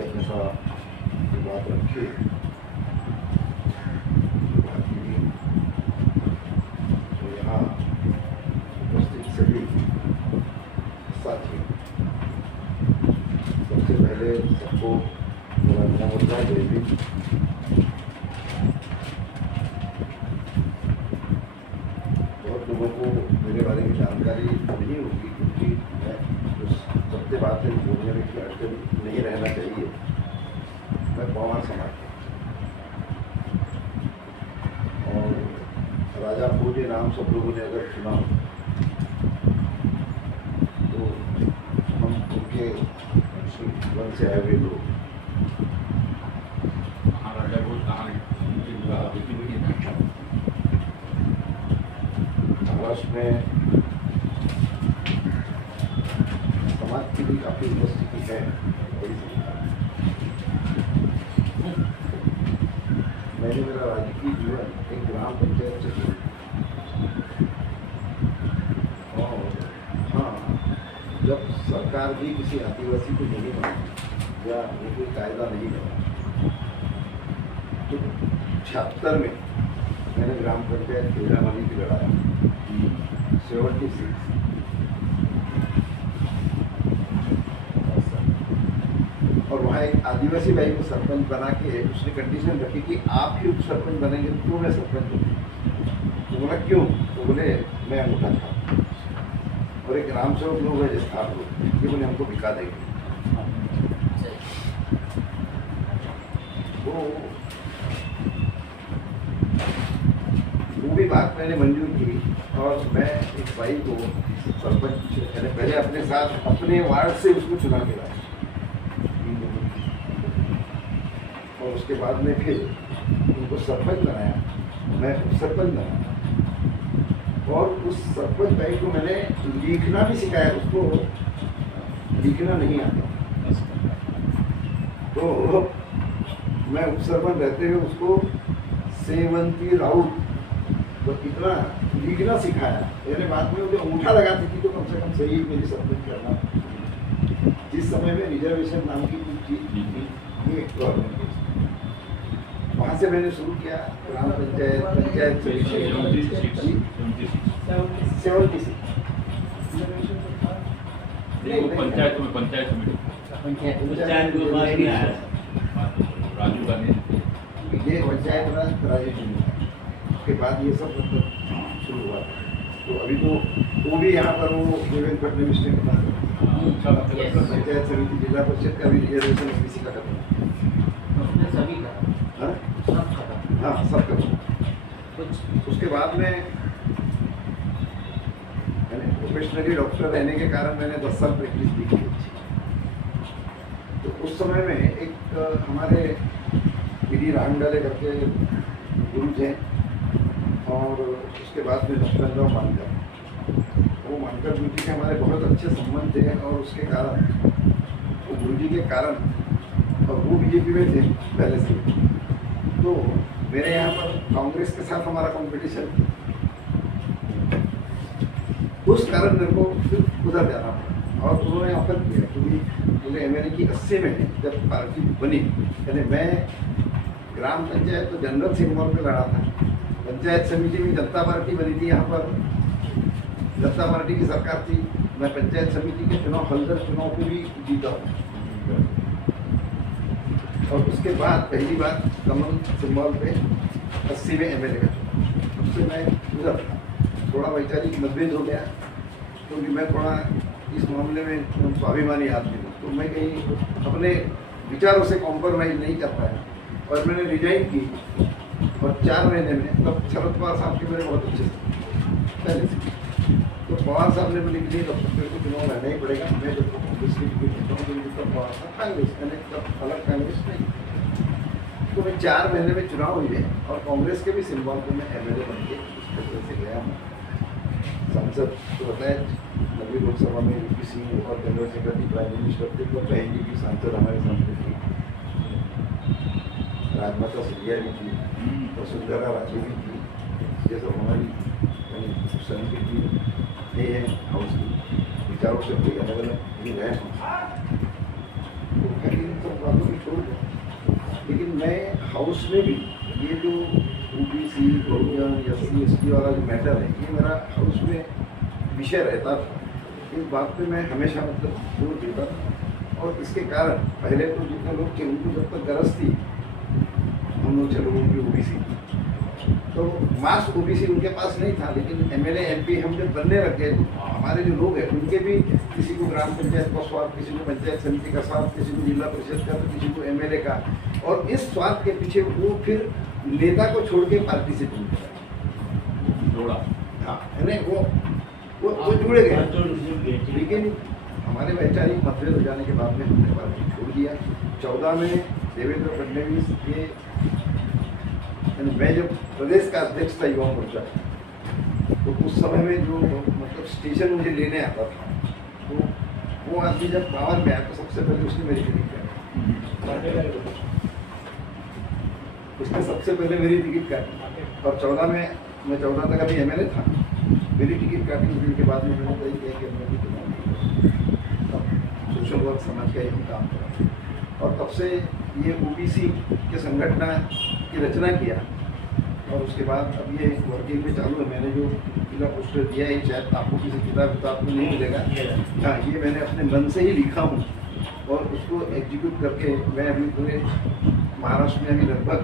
अपने साथ बात रखी। तो यहाँ उपस्थित सभी साथियों, सबसे पहले सबको नमस्कार जय हिंद। बहुत लोगों को मेरे बारे में जानकारी नहीं होगी, क्योंकि मैं उस सबसे बात है बोलने में कि अड़चन नहीं रहना चाहिए। मैं पवार समाज और राजा भोज नाम सब लोगों ने अगर सुना हो तो हम उनके वन से आए हुए लोग। राजा भोज महाराष्ट्र में समाज की भी काफ़ी उपस्थिति है। मैंने मेरा राजकीय जीवन एक ग्राम पंचायत से शुरू किया। और हाँ, जब सरकार भी किसी आदिवासी को नहीं मानी या वो कोई कायदा नहीं बना, तो 76 में मैंने ग्राम पंचायत केरामली की लड़ाया 76। और वहाँ एक आदिवासी भाई को सरपंच बना के उसने कंडीशन रखी कि आप ही उप सरपंच बनेंगे तो मैं सरपंच बनूँगा। तो बोला क्यों? तो बोले मैं अंगूठा था और एक ग्राम सेवक लोग है जैसे आप लोग, ये बोले हमको बिका देंगे। वो भी बात मैंने मंजूर की और मैं एक भाई को सरपंच पहले अपने साथ अपने वार्ड से उसको चुना के लाया और उसके बाद में फिर उनको सरपंच बनाया, मैं सरपंच बनाया। और उस सरपंच भाई को मैंने लिखना भी सिखाया, उसको लिखना नहीं आता। तो मैं उप सरपंच रहते हुए उसको सेवंती राउत तो इतना लिखना सिखाया। मेरे बाद में मुझे अंगूठा लगाती थी तो कम से कम सही मेरी सरपंच करना। जिस समय में रिजर्वेशन नाम की कुछ चीज थी, ये गवर्नमेंट की, वहाँ से मैंने शुरू किया ग्राम पंचायत पंचायत 76 राजू गांधी ये पंचायत राज राजीव जी। उसके बाद ये सब मतलब शुरू हुआ। तो अभी तो वो भी यहाँ पर वो देवेंद्र फडणवीस ने खत्म कर पंचायत समिति जिला परिषद का भी रिजर्वेशन किसी का खत्म, सभी का हाँ सब खत्म। उसके बाद में मैंने प्रोफेशनली डॉक्टर रहने के कारण मैंने 10 साल प्रैक्टिस भी की। तो उस समय में एक हमारे गिरी रामडाले करके गुरु हैं और उसके बाद में लक्ष्मणराव मानकर, वो मानकर गुरु जी के हमारे बहुत अच्छे संबंध थे और उसके कारण वो गुरु जी के कारण, और वो बीजेपी में थे पहले से। तो मेरे यहाँ पर कांग्रेस के साथ हमारा कंपटीशन, उस कारण मेरे को फिर उधर जाना पड़ा। और उन्होंने ऑफर किया क्योंकि मुझे MLA की 80 में जब पार्टी बनी, यानी मैं ग्राम पंचायत तो जनरल सिंबल पे लड़ा था, पंचायत समिति में जनता पार्टी बनी थी, यहाँ पर जनता पार्टी की सरकार थी। मैं पंचायत समिति के चुनाव हल्दर चुनाव को भी जीता हूँ। और उसके बाद पहली बार कमल सिंबल पे 80 में MLA का चुनाव, उससे मैं उधर था। थोड़ा वैचारिक मतभेद हो गया क्योंकि मैं थोड़ा इस मामले में स्वाभिमानी आदमी हूँ, तो मैं कहीं अपने विचारों से कॉम्प्रोमाइज़ नहीं कर पाया और मैंने रिजाइन की। और 4 महीने में तब शरद पवार साहब के मेरे बहुत अच्छे पहले से, तो पवार साहब ने बोले कि नहीं तब तक मेरे को चुनाव लड़ना ही पड़ेगा। मैं जब कांग्रेस की टिकट देता हूँ तो पवार साहब कांग्रेस, मैंने तब अलग कांग्रेस नहीं। तो मैं 4 महीने में चुनाव हुई है और कांग्रेस के भी सिंबल को मैं MLA बन के उस तरह से गया हूँ। सांसद तो बताया नवी लोकसभा में UP सिंह और जनरल सेक्रेटरी प्राइम मिनिस्टर थे, तो बहन जी की सांसद हमारे सामने थी, राजमाता सिंधिया भी थी, वसुंधरा राजे भी थी, ये सब हमारी समिति की ये है हाउस की विचारों से कोई अलग अलग भी रहे। तो इन सब बातों की मैं हाउस में भी ये जो ओबीसी बहुजन SC ST वाला जो मैटर है, ये मेरा हाउस में विषय रहता था। इस बात पे मैं हमेशा मतलब जोर देता था, और इसके कारण पहले तो जितने लोग थे उनको जब तक गरज थी हम लोग चलो उनकी ओबीसी, तो मास ओबीसी उनके पास नहीं था। लेकिन MLA MP हम जब बनने लग गए तो हमारे जो लोग हैं उनके भी, किसी को ग्राम पंचायत का स्वार्थ, किसी को पंचायत समिति का स्वार्थ, किसी को जिला परिषद का, तो किसी को MLA का, और इस स्वार्थ के पीछे वो फिर नेता को छोड़ के पार्टी से जुड़ा। हाँ, यानी वो जुड़े गए। लेकिन हमारे वैचारिक मतभेद हो जाने के बाद में हमने पार्टी छोड़ दिया। 14 में देवेंद्र फडणवीस के, मैं जब प्रदेश का अध्यक्ष था युवा मोर्चा, तो उस समय में जो मतलब स्टेशन मुझे लेने आता था, तो वो आदमी जब पावर में आया तो सबसे पहले उसने मेरी टिकट काटी, उसने सबसे पहले मेरी टिकट काटी। और 14 में मैं 14 तक अभी MLA था, मेरी टिकट काटी। उनके बाद में मैंने तय किया कि मैं सोशल वर्क समाज का यही काम करा, और तब से ये ओबीसी के संगठन की रचना किया। और उसके बाद अब ये वर्किंग में चालू है। मैंने जो जिला पोस्टर दिया है, शायद आपको किसी किताब में नहीं मिलेगा। हाँ, ये मैंने अपने मन से ही लिखा हूँ, और उसको एग्जीक्यूट करके मैं अभी पूरे महाराष्ट्र में अभी लगभग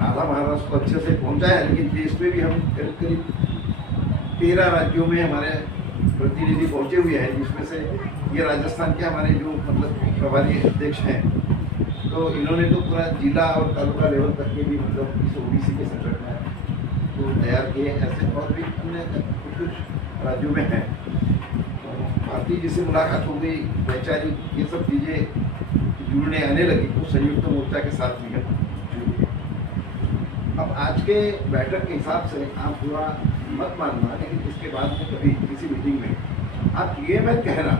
आधा महाराष्ट्र को अच्छे से पहुँचा है। लेकिन देश में भी हम करीब 13 राज्यों में हमारे प्रतिनिधि पहुँचे हुए हैं, जिसमें से ये राजस्थान के हमारे जो मतलब प्रभारी अध्यक्ष हैं, तो इन्होंने तो पूरा जिला और तालुका लेवल तक के भी मतलब इस ओबीसी के संगठन को तैयार किए। ऐसे और भी अन्य कुछ राज्यों में हैं। भारतीय जी से मुलाकात हो गई, वैचारिक ये सब चीज़ें जुड़ने आने लगी, तो संयुक्त मोर्चा के साथ भी हम जुड़ गए। अब आज के बैठक के हिसाब से आप पूरा मत मानना, लेकिन इसके बाद में कभी किसी मीटिंग में आप ये मत कहना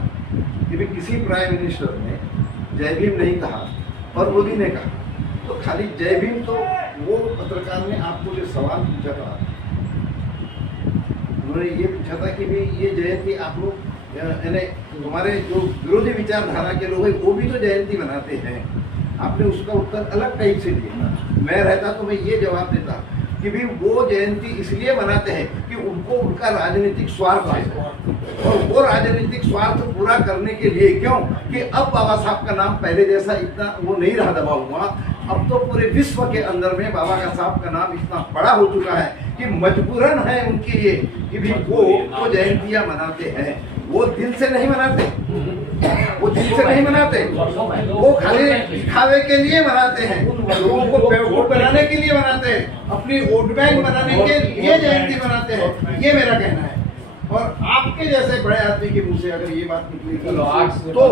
कि भी किसी प्राइम मिनिस्टर ने जय भीम नहीं कहा और मोदी ने कहा। तो खाली जय भीम, तो वो पत्रकार ने आपको जो सवाल पूछा था, उन्होंने ये पूछा था कि भाई ये जयंती आप लोग यानी हमारे जो विरोधी विचारधारा के लोग हैं वो भी तो जयंती मनाते हैं। आपने उसका उत्तर अलग टाइप से दिया। मैं रहता तो मैं ये जवाब देता कि भी वो जयंती इसलिए मनाते हैं कि उनको उनका राजनीतिक स्वार्थ है, और वो राजनीतिक स्वार्थ पूरा करने के लिए, क्यों कि अब बाबा साहब का नाम पहले जैसा इतना वो नहीं रहा दबा हुआ। अब तो पूरे विश्व के अंदर में बाबा का साहब का नाम इतना बड़ा हो चुका है कि मजबूरन है उनके ये कि भी वो जयंतियां मनाते हैं। वो दिल से नहीं मनाते, वो दिल से नहीं मनाते, वो खाली दिखावे के लिए मनाते हैं, लोगों को बेवकूफ बनाने के लिए मनाते हैं, अपनी वोट बैंक बनाने के लिए जयंती मनाते हैं। ये मेरा कहना है। और आपके जैसे बड़े आदमी के मुंह से अगर ये बात निकली तो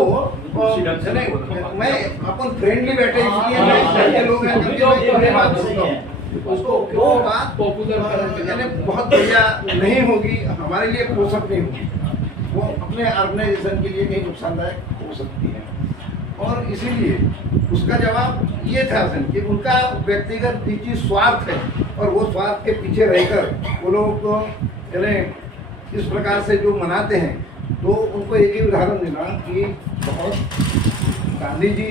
मैं अपन फ्रेंडली बैठे इसलिए लोग बात सुनता हूँ, उसको वो बात यानी बहुत बढ़िया नहीं होगी, हमारे लिए पोषक नहीं होगी, वो अपने ऑर्गेनाइजेशन के लिए कहीं नुकसानदायक हो सकती है। और इसीलिए उसका जवाब ये था कि उनका व्यक्तिगत निजी स्वार्थ है, और वो स्वार्थ के पीछे रहकर वो लोग को यानी इस प्रकार से जो मनाते हैं। तो उनको एक ही उदाहरण देना कि बहुत गांधी जी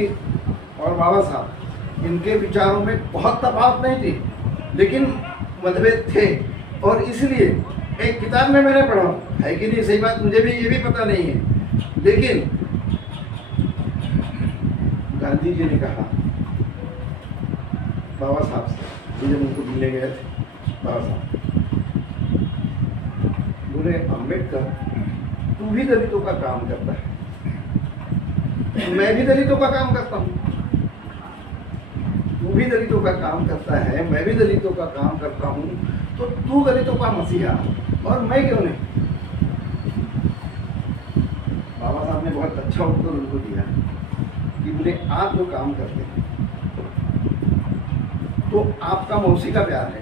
और बाबा साहब, इनके विचारों में बहुत तफावत नहीं थी, लेकिन मतभेद थे। और इसलिए एक किताब में मैंने पढ़ा है कि नहीं, सही बात मुझे भी ये भी पता नहीं है, लेकिन गांधी जी ने कहा बाबा साहब से, जब उनको मिलने गए थे, बाबा साहब बोले, अम्बेडकर तू भी दलितों का काम करता है, मैं भी दलितों का काम करता हूँ, तू भी दलितों का काम करता है, मैं भी दलितों का काम करता हूँ, तो तू दलितों का मसीहा और मैं क्यों नहीं। बाबा साहब ने बहुत अच्छा उत्तर उनको दिया कि बोले, आप जो काम करते हैं तो आपका मौसी का प्यार है,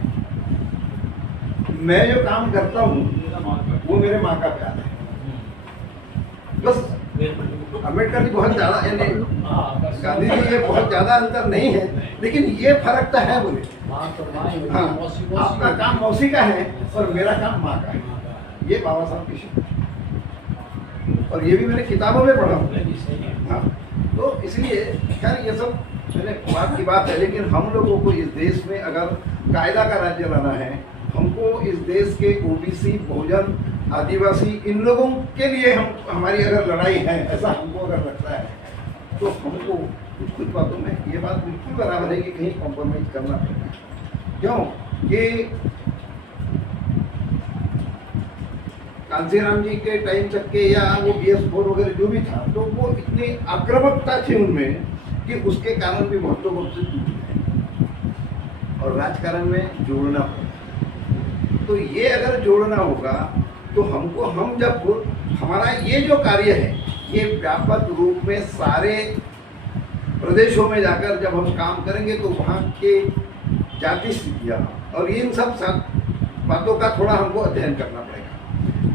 मैं जो काम करता हूँ वो मेरे माँ का प्यार है। बस अम्बेडकर जी बहुत ज्यादा, गांधी जी ये बहुत ज्यादा अंतर नहीं है, लेकिन ये फर्क तो है। बोले हाँ, आपका काम मौसी का है और मेरा काम माँ का है। ये बाबा साहब की शिक्षा, और ये भी मैंने किताबों में पढ़ा हूँ। हाँ, तो इसलिए खैर ये सब मैंने बात की बात है, लेकिन हम लोगों को इस देश में अगर कायदा का राज्य लाना है, हमको इस देश के ओबीसी, बहुजन, आदिवासी, इन लोगों के लिए हमारी अगर लड़ाई है, ऐसा हमको अगर लगता है, तो हमको कुछ बातों में ये बात बिल्कुल बराबर है कि कहीं कॉम्प्रोमाइज करना पड़ेगा। क्यों कि कांसीराम जी के टाइम तक के या वो BS4 वगैरह जो भी था, तो वो इतनी आक्रामकता थी उनमें कि उसके कारण भी बहुत लोग से टूट गए और राजकारण में जोड़ना पड़ा। तो ये अगर जोड़ना होगा तो हमको, हम जब हमारा ये जो कार्य है ये व्यापक रूप में सारे प्रदेशों में जाकर जब हम काम करेंगे तो वहाँ के जाति स्थितियाँ और इन सब बातों का थोड़ा हमको अध्ययन करना पड़ेगा।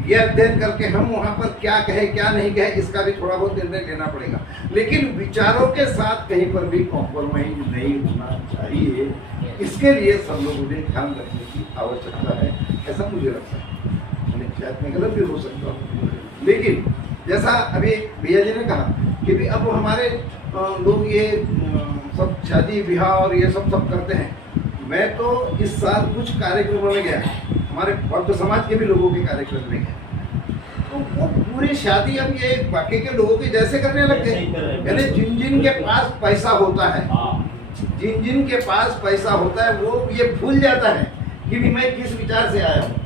ये अध्ययन करके हम वहाँ पर क्या कहे क्या नहीं कहे इसका भी थोड़ा बहुत निर्णय लेना पड़ेगा, लेकिन विचारों के साथ कहीं पर भी कॉम्प्रोमाइज नहीं होना चाहिए। इसके लिए सब लोगों ने ध्यान रखने की आवश्यकता है, ऐसा मुझे लगता है। शायद मैं गलत भी हो सकता हूँ, लेकिन जैसा अभी भैया जी ने कहा कि भी अब हमारे लोग ये सब शादी ब्याह और ये सब करते हैं। मैं तो इस साल कुछ कार्यक्रमों में गया, हमारे बौद्ध समाज के भी लोगों के कार्यक्रम में गया, तो वो पूरी शादी अब ये बाकी के लोगों के जैसे करने लग गए। यानी जिन जिन के पास पैसा होता है, जिन जिन के पास पैसा होता है, वो ये भूल जाता है कि भी मैं किस विचार से आया हूँ।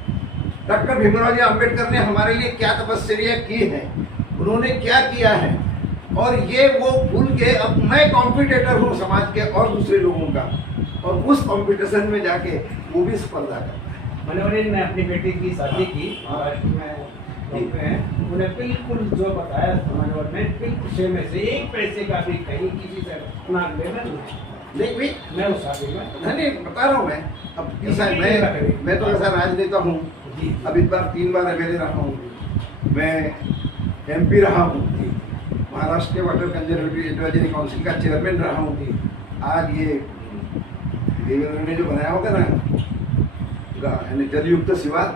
डॉक्टर भीमराव जी अम्बेडकर ने हमारे लिए क्या तपस्या की है, उन्होंने क्या किया है, और ये वो भूल के अब मैं कॉम्पिटिटर हूँ समाज के और दूसरे लोगों का, और उस कंपटीशन में जाके वो भी स्पर्धा करता है। मैंने अपनी बेटी की शादी की महाराष्ट्र में, उन्हें बिल्कुल जो बताया समाज में बिल्कुल सेम है, एक पैसे का भी कहीं किसी से अपना लेना नहीं भाई, मैं उस शादी में नहीं बता रहा हूँ। मैं अब ऐसा मैं तो ऐसा राजनेता हूँ, अब इस बार 3 बार MLA रहा हूँ, मैं MP रहा हूँ, महाराष्ट्र के वाटर कंजर्वेटिव एडवाइजरी काउंसिल का चेयरमैन रहा हूँ। आज ये देवेंद्र ने जो बनाया होगा ना यानी जलयुक्त शिवार,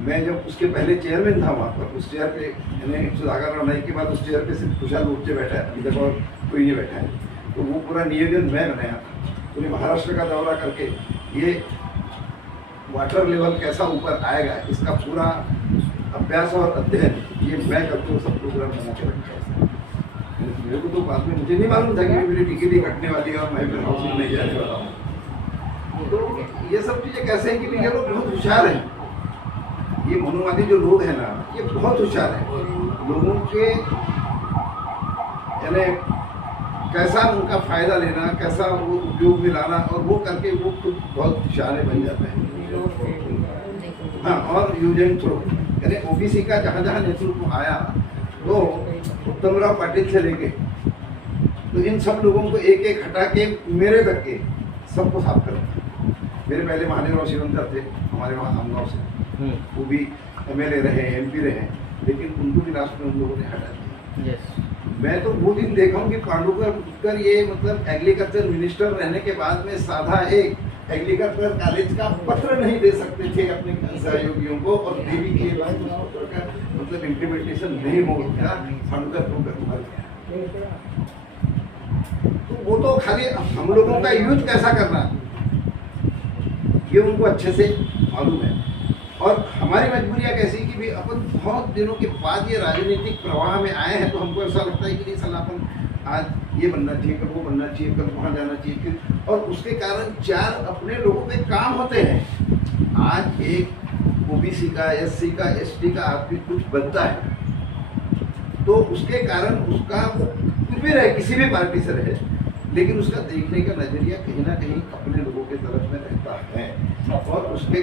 मैं जब उसके पहले चेयरमैन था वहाँ पर, उस चेयर पे यानी सुधाकर राव नाईक के बाद उस चेयर पे सिर्फ खुशहाल रूप से बैठा है, अभी तक और कोई नहीं बैठा है। तो वो पूरा नियोजन मैं बनाया था, पूरे महाराष्ट्र का दौरा करके ये वाटर लेवल कैसा ऊपर आएगा इसका पूरा अभ्यास और अध्ययन ये मैं करके सब प्रोग्राम बना के रखा है। मेरे को तो बाद में मुझे नहीं मालूम था कि मेरी टिकट ही कटने वाली है और मैं फिर हाउस में नहीं जाने वाला हूँ। तो ये सब चीज़ें कैसे हैं कि ये लोग बहुत होशियार हैं, ये मनुवादी जो लोग हैं ना ये बहुत होशियार हैं। लोगों के यानी कैसा उनका फायदा लेना, कैसा वो उपयोग में लाना, और वो करके वो खुद बहुत होशियार बन जाते हैं। हाँ, और यूज एंड थ्रो यानी ओबीसी का जहाँ जहाँ नेतृत्व आया तो उत्तमराव पाटिल से लेके तो इन सब लोगों को एक एक हटा के मेरे तक के सबको साफ कर दिया। मेरे पहले महादेवराव शिवंकर थे हमारे वहाँ आमगांव से, वो भी MLA रहे, MP रहे, लेकिन उनको भी लास्ट में उन लोगों ने हटा दिया। मैं तो वो दिन देखा हूँ कि पांडुकर ये मतलब एग्रीकल्चर मिनिस्टर रहने के बाद में साधा एक एग्रीकल्चर कॉलेज का पत्र नहीं दे सकते थे अपने सहयोगियों को, और देवी के बाद उस पत्र का मतलब इम्प्लीमेंटेशन नहीं हो गया, पांडुकर मर गया। तो वो तो खाली हम लोगों का यूज कैसा करना ये उनको अच्छे से मालूम है। और हमारी मजबूरियाँ कैसी कि भी अपन बहुत दिनों के बाद ये राजनीतिक प्रवाह में आए हैं, तो हमको ऐसा लगता है कि नहीं साला अपन आज ये बनना चाहिए, कल वो बनना चाहिए, कल वहाँ जाना चाहिए, और उसके कारण 4 अपने लोगों पे काम होते हैं। आज एक ओबीसी का, SC का, ST का आदमी कुछ बनता है तो उसके कारण उसका वो कुछ भी रहे, किसी भी पार्टी से रहे, लेकिन उसका देखने का नजरिया कहीं ना कहीं अपने लोगों के तरफ में रहता है, और उसके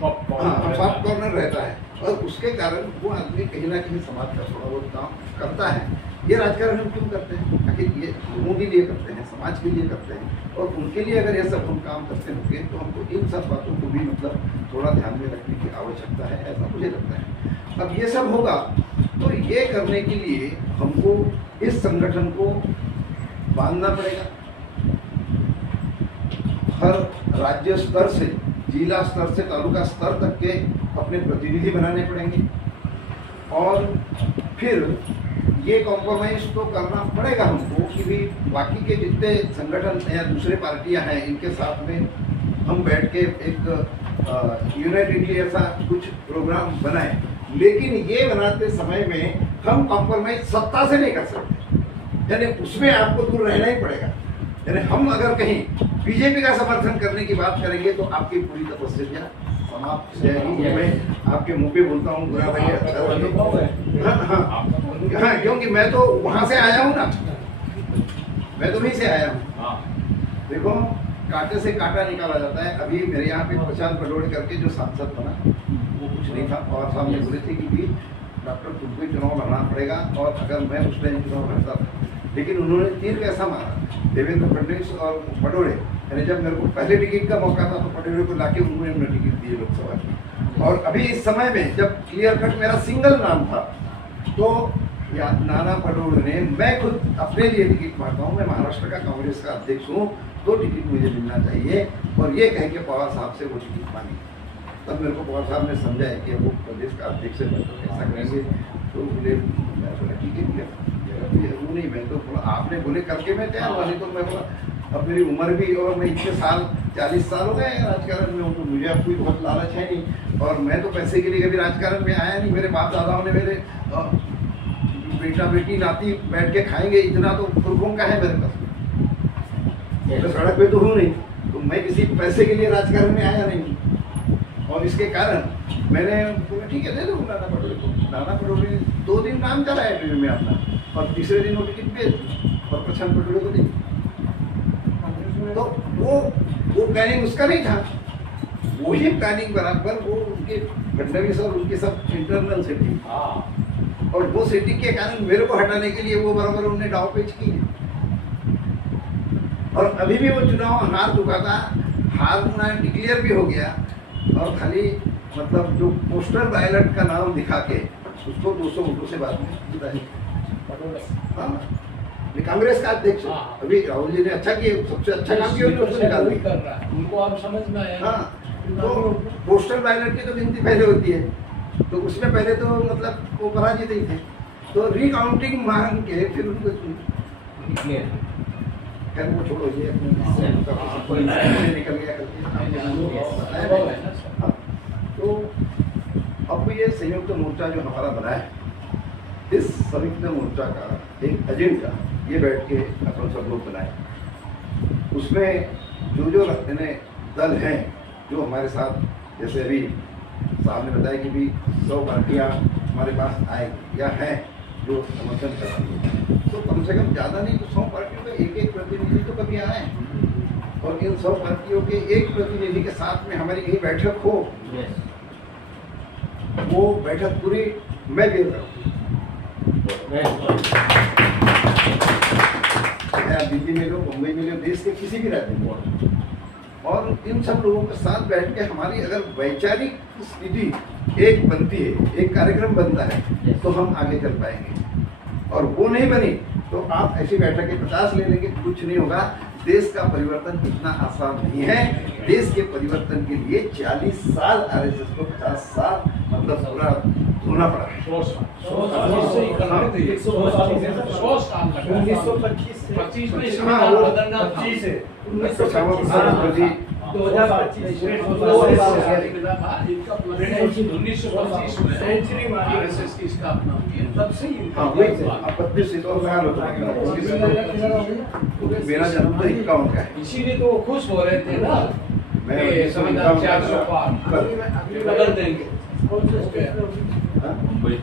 सॉफ्ट कॉर्नर रहता है, और उसके कारण वो आदमी कहीं ना कहीं समाज का थोड़ा बहुत काम करता है। ये राजकारण हम क्यों करते हैं? आखिर ये लोगों के लिए करते हैं, समाज के लिए करते हैं, और उनके लिए अगर ये सब हम काम करते होंगे तो हमको इन सब बातों को भी मतलब थोड़ा ध्यान में रखने की आवश्यकता है, ऐसा मुझे लगता है। अब ये सब होगा तो ये करने के लिए हमको इस संगठन को बांधना पड़ेगा, हर राज्य स्तर से, जिला स्तर से तालुका स्तर तक के अपने प्रतिनिधि बनाने पड़ेंगे, और फिर ये कॉम्प्रोमाइज तो करना पड़ेगा हमको कि भी बाकी के जितने संगठन या दूसरे पार्टियां हैं इनके साथ में हम बैठ के एक यूनाइटेडली ऐसा कुछ प्रोग्राम बनाएं, लेकिन ये बनाते समय में हम कॉम्प्रोमाइज सत्ता से नहीं कर सकते, यानी उसमें आपको दूर रहना ही पड़ेगा। यानी हम अगर कहीं बीजेपी का समर्थन करने की बात करेंगे तो आपकी पूरी तपस्या समाप्त हो जाएगी। ये मैं आपके मुंह पे बोलता हूँ, बुरा भाई अच्छा। हाँ, क्योंकि मैं तो वहां से आया हूँ ना, मैं तो वहीं से आया हूँ। देखो, कांटे से कांटा निकाला जाता है। अभी मेरे यहाँ पे प्रशांत पटोड़े करके जो सांसद बना वो कुछ नहीं था, और साहब ने बोले थे कि भी डॉक्टर तुमको ही चुनाव लड़ना पड़ेगा, और अगर मैं उस टाइम चुनाव लड़ता था, लेकिन उन्होंने तीर कैसा मारा, देवेंद्र फडणवीस और पटोड़े। यानी जब मेरे को पहले टिकट का मौका था तो पटोड़े को लाके उन्होंने टिकट दिए लोकसभा की, और अभी इस समय में जब क्लियर कट मेरा सिंगल नाम था तो या नाना पटोड़े ने, मैं खुद अपने लिए टिकट मारता हूँ, मैं महाराष्ट्र का कांग्रेस का अध्यक्ष हूँ, तो टिकट मुझे मिलना चाहिए, और ये कह के पवार साहब से वो टिकट मांगी। तब मेरे को पवार साहब ने समझाया कि वो प्रदेश का अध्यक्ष है, ऐसा करेंगे तो बोले, मैं बोला ठीक है वो नहीं, मैं तो बोला आपने बोले करके मैं तैयार हुआ, नहीं तो मैं बोला अब मेरी उम्र भी, और मैं इतने साल 40 साल हो गए राजकारण में हूँ, तो मुझे अब कोई बहुत लालच है नहीं, और मैं तो पैसे के लिए कभी राजकारण में आया नहीं। मेरे बाप दादाओं ने मेरे बेटा बेटी नाती बैठ के खाएंगे, इतना तो पुरखों का है मेरे पास। मैं सड़क पे तो हूँ नहीं, तो मैं किसी पैसे के लिए राजकारण में आया नहीं, और इसके कारण मैंने ठीक है दे दो नाना पटोले को। नाना पटोले 2 दिन काम चला है इंटरव्यू में अपना, और तीसरे दिन वो टिकट भेज, और प्रशांत पटोले को दी। तो वो प्लानिंग उसका नहीं था, वही प्लानिंग बराबर वो उनके फडणवीस और उनके सब इंटरनल सेटिंग, और वो सेटिंग के कारण मेरे को हटाने के लिए वो बराबर उन्होंने दाव पेच की है। और अभी भी वो चुनाव हार चुका था, हार डिक्लेयर भी हो गया, और खाली मतलब जो पोस्टर बैलेट का नाम दिखा के उसको 200 वोटों से बाद में जिताई। हाँ, ये कांग्रेस का अध्यक्ष अभी राहुल जी ने अच्छा किया, सबसे अच्छा काम किया उसको निकाल दिया। उनको आप समझ में आया। हाँ, तो पोस्टल बैलेट की तो गिनती पहले होती है, तो उसमें पहले तो मतलब वो पराजित ही थे, तो रिकाउंटिंग मांग के फिर उनको खैर वो छोड़ो, ये निकल गया करके। तो अब ये संयुक्त मोर्चा जो हमारा बना है, इस संयुक्त मोर्चा का एक एजेंडा ये बैठ के अपन सब लोग बनाए, उसमें जो रखने दल हैं जो हमारे साथ, जैसे अभी साहब ने बताया कि भी 100 पार्टियाँ हमारे पास आए या हैं जो समर्थन कर रही है, तो कम से कम ज़्यादा नहीं तो 100 पार्टियों का एक प्रतिनिधि तो कभी आए, और इन 100 पार्टियों के एक प्रतिनिधि के साथ में हमारी कहीं बैठक हो, वो बैठक पूरी मैं गिर रहा हूँ, दिल्ली में लो, मुंबई में लो, देश के किसी भी राज्य में, और इन सब लोगों के साथ बैठ के हमारी अगर वैचारिक स्थिति एक बनती है, एक कार्यक्रम बनता है, तो हम आगे चल पाएंगे। और वो नहीं बनी तो आप ऐसी बैठक के 50 ले लेंगे, कुछ नहीं होगा। देश का परिवर्तन इतना आसान नहीं है, देश के परिवर्तन के लिए 40 साल आरएसएस को 50 साल मतलब पूरा होना पड़ा। 1925 मेरा जन्म तो 51 का है, इसीलिए तो वो खुश हो रहे थे ना, मैं संविधान 400 पार बदल देंगे। मुंबई